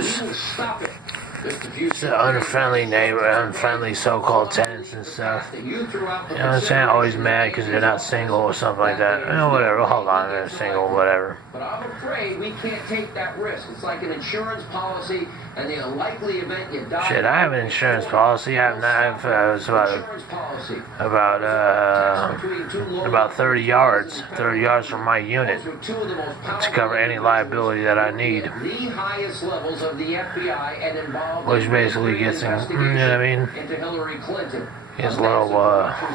just unfriendly neighbor, unfriendly so-called tenants and stuff. You know what I'm saying? Always mad because they're not single or something like that. Whatever. Hold on, they're single, whatever. But I'm afraid we can't take that risk. It's like an insurance policy, and the unlikely event you die. Shit, I have an insurance policy. It's about 30 yards. 30 yards from my unit to cover any liability that I need. The highest levels of the FBI and involved, which basically gets him, you know what I mean? Into Hillary Clinton. His little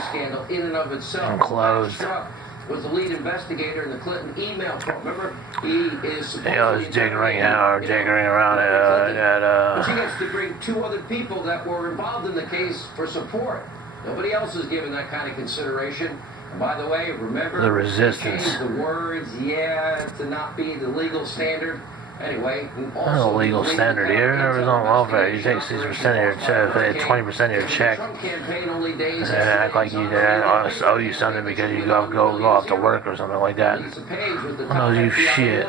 scandal in and of itself. Enclosed. Was the lead investigator in the Clinton email probe. Remember, he is supposed to digging around But she gets to bring two other people that were involved in the case for support. Nobody else is given that kind of consideration. And by the way, remember the resistance. The words, to not be the legal standard. Anyway, no legal standard here. Everyone's on welfare. You take 60% of your check, 20% of your check, and act like you owe you something because you go off to work or something like that. Who knows you shit?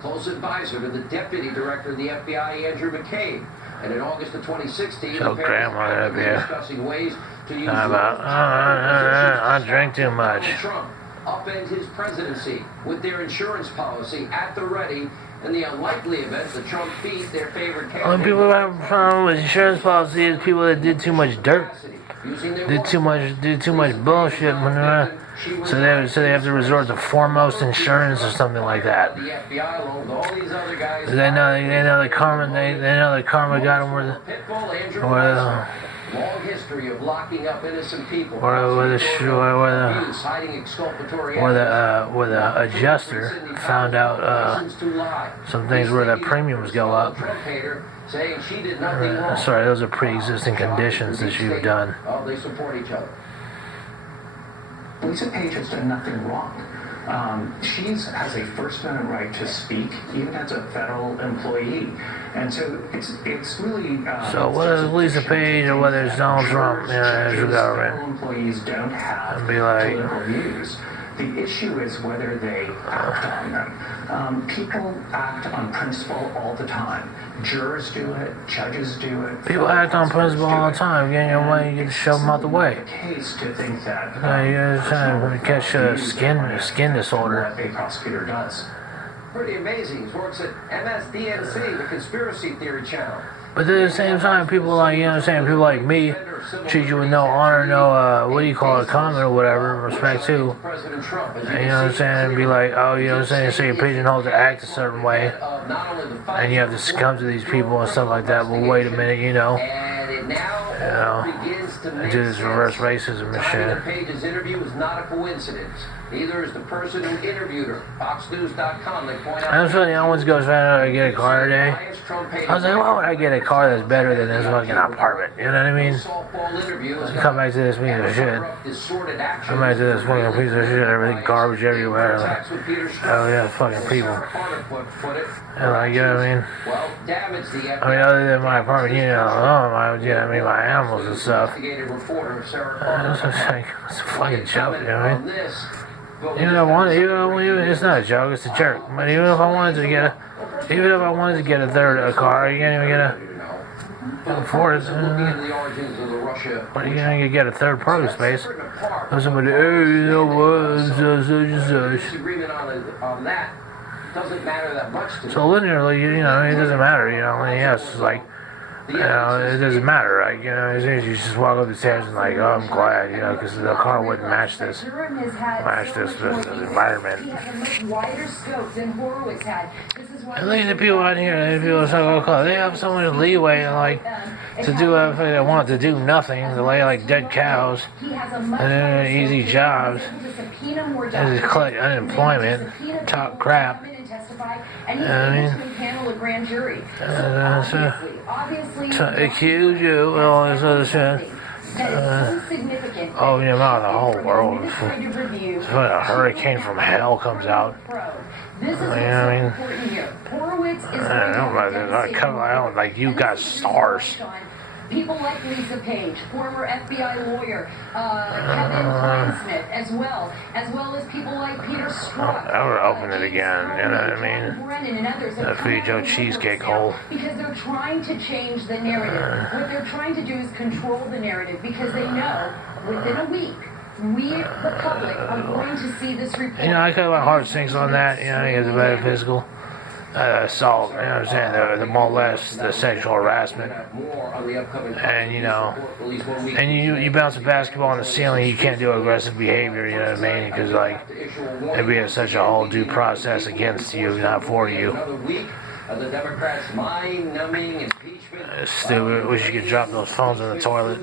Close advisor to the deputy director of the FBI, Andrew McCabe. And in August of 2016, so grandma up here. Discussing ways to use I drink too much. Trump upend his presidency with their insurance policy at the ready. In the unlikely event that Trump beat their favorite candidate. When people have a problem with insurance policy is people that did too much dirt, did too much bullshit when they're so they have to resort to Foremost Insurance or something like that. The FBI, along with all these other guys, they know the karma got them where the long history of locking up innocent people. Where the adjuster found out some things where the premiums go up. Sorry, those are pre-existing conditions that you've done. Oh, they support each other. Lisa Page has done nothing wrong. She has a First Amendment right to speak, even as a federal employee. And so it's really... so whether it's Lisa Page or whether it's Donald Trump, as the government, federal employees don't have be like, political views. The issue is whether they act on them. People act on principle all the time. Jurors do it. Judges do it. People act on principle all the time. Get in your way, you get to shove them out the way. Case to think that you're trying to catch a skin disorder. What a prosecutor does. Pretty amazing. He works at MSDNC, the Conspiracy Theory Channel. But at the same time, people like, people like me treat you with no honor, no, comment or whatever, respect too. And be like, oh, so you're pigeonholed to act a certain way. And you have to succumb to these people and stuff like that. Well, wait a minute, I do this reverse racism and shit. Page's interview was not a coincidence. Neither is the person who interviewed her. FoxNews.com. They point out. I was funny. I once goes trying to get a car today. I was like, why would I get a car that's better than this fucking apartment? You know what I mean? Come back to this piece of shit. Come back to this fucking piece of shit. Everything garbage everywhere. Like, oh yeah, fucking people. And like, you know what I mean? Other than my apartment unit alone, my animals and stuff. It's just like, it's a fucking joke, you know what I mean? It's not a joke, it's a jerk. But even if I wanted to get a third car, you can't even afford it. But you can't even get a third parking space. Or somebody, so linearly, it doesn't matter, yes, it's like, it doesn't matter, like, you just walk up the stairs and like, oh, I'm glad, because the car wouldn't match this environment. And look at the people out here, they have so much leeway, like, to do everything they want, to do nothing, to lay like dead cows, and easy jobs, and just collect unemployment, talk crap. To accuse you of all this other shit. The whole world. It's when a hurricane from hell comes out. Like you got stars. People like Lisa Page, former FBI lawyer, Kevin Kleinsmith, as well as people like Peter Strzok. I would open it again, you know what I mean? Brennan and others The Free Joe cheesecake hole. because they're trying to change the narrative. What they're trying to do is control the narrative because they know within a week we, the public, are going to see this report. You know, I cut my heart sinks on that, you know, because of metaphysical. Assault, you know what I'm saying, the molest, the sexual harassment, and you know, and you bounce a basketball on the ceiling, you can't do aggressive behavior, you know what I mean, because like, it'd be such a whole due process against you, not for you. Stupid, wish you could drop those phones in the toilet.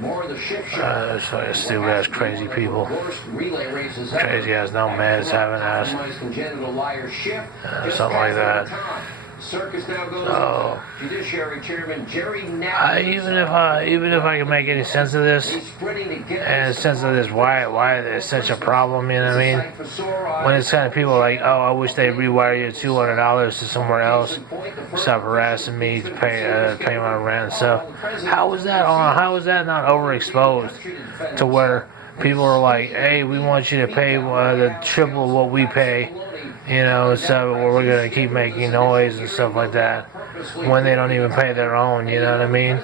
It's fucking stupid ass crazy people. Crazy ass no meds, having ass. Something like that. Oh. Even if I can make any sense of this, and sense of this, why it's such a problem, you know what I mean? When it's kind of people like, oh, I wish they'd rewire you $200 to somewhere else, stop harassing me to pay my rent and stuff. How is that not overexposed to where people are like, hey, we want you to pay the triple of what we pay, you know, so we're going to keep making noise and stuff like that when they don't even pay their own, you know what I mean?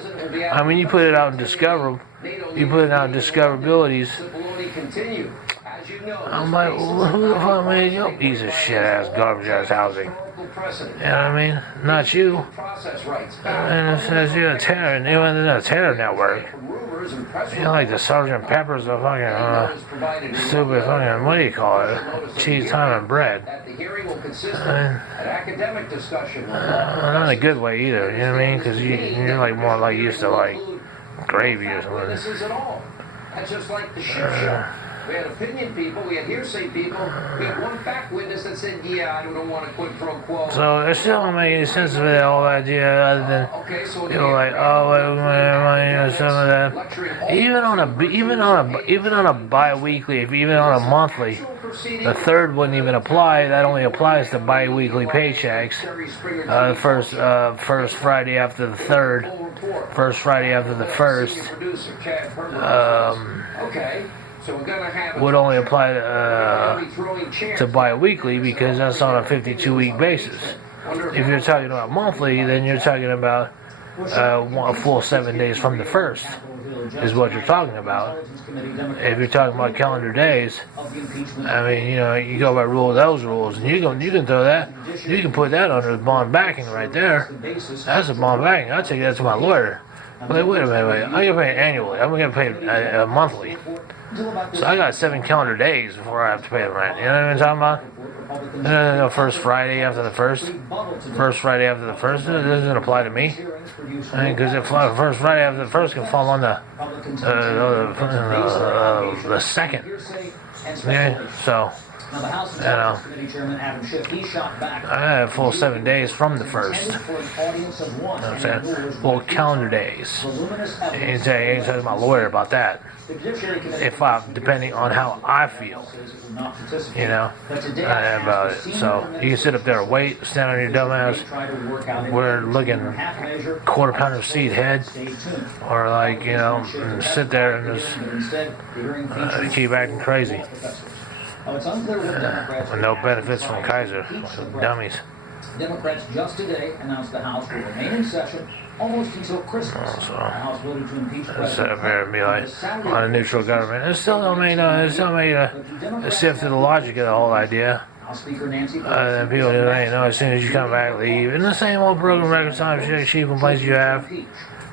I mean, you put it out in discoverabilities. I'm like, well, who the fuck made your piece of shit ass garbage ass housing? You know what I mean? Not you. And it says you're a terror, and you're in a terror network. You're like the Sergeant Pepper's of fucking stupid fucking, what do you call it? Cheese, time, and bread. Not a good way either, you know what I mean? Because you're like more like used to like gravy or something. That's just like the ship show. We had opinion people, we had hearsay people, we had one fact witness that said, yeah, I don't want to quid pro quo. So it still don't make any sense of the whole idea other than, you know, like, oh, some of that. Even on a bi-weekly, even on a monthly, the third wouldn't even apply. That only applies to bi-weekly paychecks. First Friday after the third, first Friday after the first. Would only apply to bi-weekly because that's on a 52-week basis. If you're talking about monthly, then you're talking about a full 7 days from the first is what you're talking about. If you're talking about calendar days, I mean, you know, you go by those rules, and you can throw that, you can put that under the bond backing right there. That's a bond backing. I'll take that to my lawyer. Wait a minute. I get paid annually. I'm going to get paid monthly. So I got 7 calendar days before I have to pay the rent. You know what I'm talking about? No, first Friday after the first. First Friday after the first. It doesn't apply to me. Because first Friday after the first can fall on the second. Okay, so. You know, I had a full 7 days from the first. You know what I'm saying? Full calendar days. Ain't talking to my lawyer about that. Depending on how I feel, you know, about it. So you can sit up there and wait, stand on your dumb ass, wear looking quarter pounder seat head, or like, you know, and sit there and just keep acting crazy. With no benefits from Kaiser. Dummies. Democrats just today announced the House will remain in session almost until Christmas. The House voted to impeach Sit up here and be like, on a neutral government. It still don't make a sift through the logic of the whole idea. Speaker Nancy People do ain't know as soon as you come back, leave. And the same old broken record time shit, cheap complaints you have.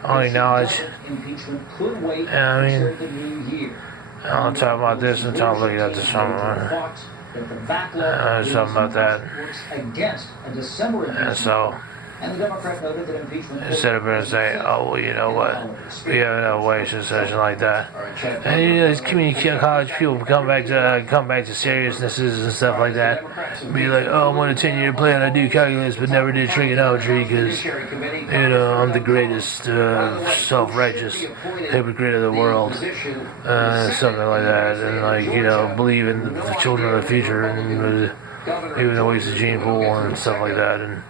Only knowledge. impeachment could wait And I mean, until the new year. I'm talking about this and I'm looking at this somewhere. Something about that. Against a December And so, and the Democrat noted that impeachment instead of being say, oh, well, you know what, we have no way to session like that. And you know, these community college people come back to seriousnesses and stuff like that. Be like, oh, I'm on a 10-year plan, I do calculus, but never did trigonometry because, you know, I'm the greatest self-righteous hypocrite of the world. Something like that. And like, you know, believe in the children of the future and even though he's a gene pool and stuff like that. And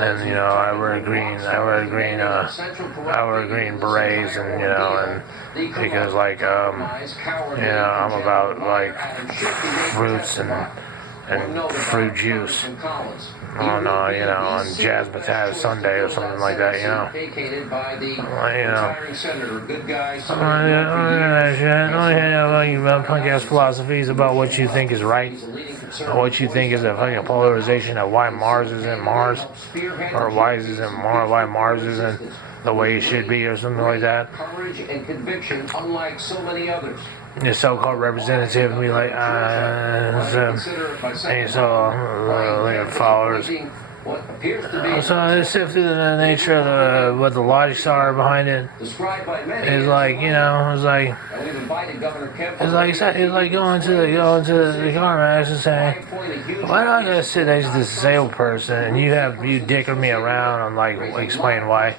then, you know, I wear green berets, and, you know, and because, like, you know, I'm about, like, fruits and fruit juice on, you know, on Jazzmatazz Sunday or something like that, you know. Punk ass philosophies about what you think is right, or what you think is a fucking polarization of why Mars isn't Mars, or why Mars isn't the way it should be, or something like that. Courage and conviction, unlike so many others. The so-called representative be like, followers. So I sift through the nature of what the logics are behind it. It's like, you know, it's like going to the CarMax and saying, why do I gotta sit next to this disabled person and you dicking me around and like explain why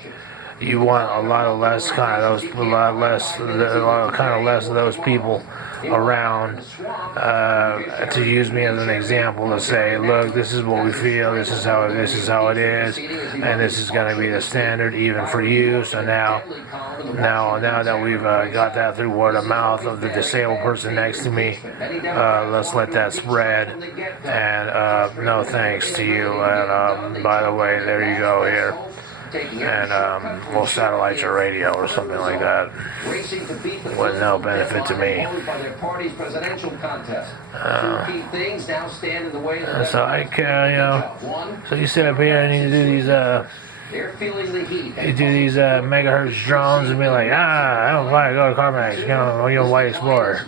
you want a lot less of those people around to use me as an example to say, look, this is what we feel, this is how it is, and this is going to be the standard even for you. So now that we've got that through word of mouth of the disabled person next to me, let's let that spread. And no thanks to you. And by the way, there you go here. And we'll satellite your radio or something like that. With no benefit to me. So I care, you know. So you sit up here and you do these megahertz drones and be like, I don't want to go to CarMax, you know, you're a white Explorer.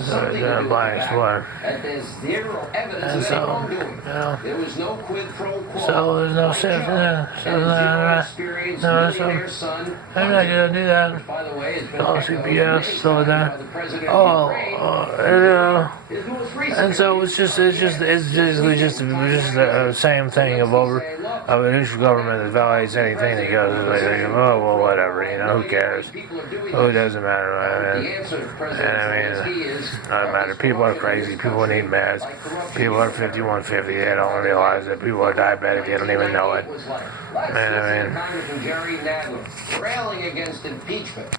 So you're a black Explorer. And so, you know, so there's no sense in that. So I'm not gonna do that. Oh, CPS, stuff like that. And so it's just the same thing of an neutral government that validates anything that goes like, oh well, whatever, you know, who cares? Oh, it doesn't matter, man. And I mean, it doesn't matter. People are crazy. People need meds. People are 5150. They don't realize it. People are diabetic. They don't even know it. And I mean, Congressman Jerry Nadler railing against impeachment.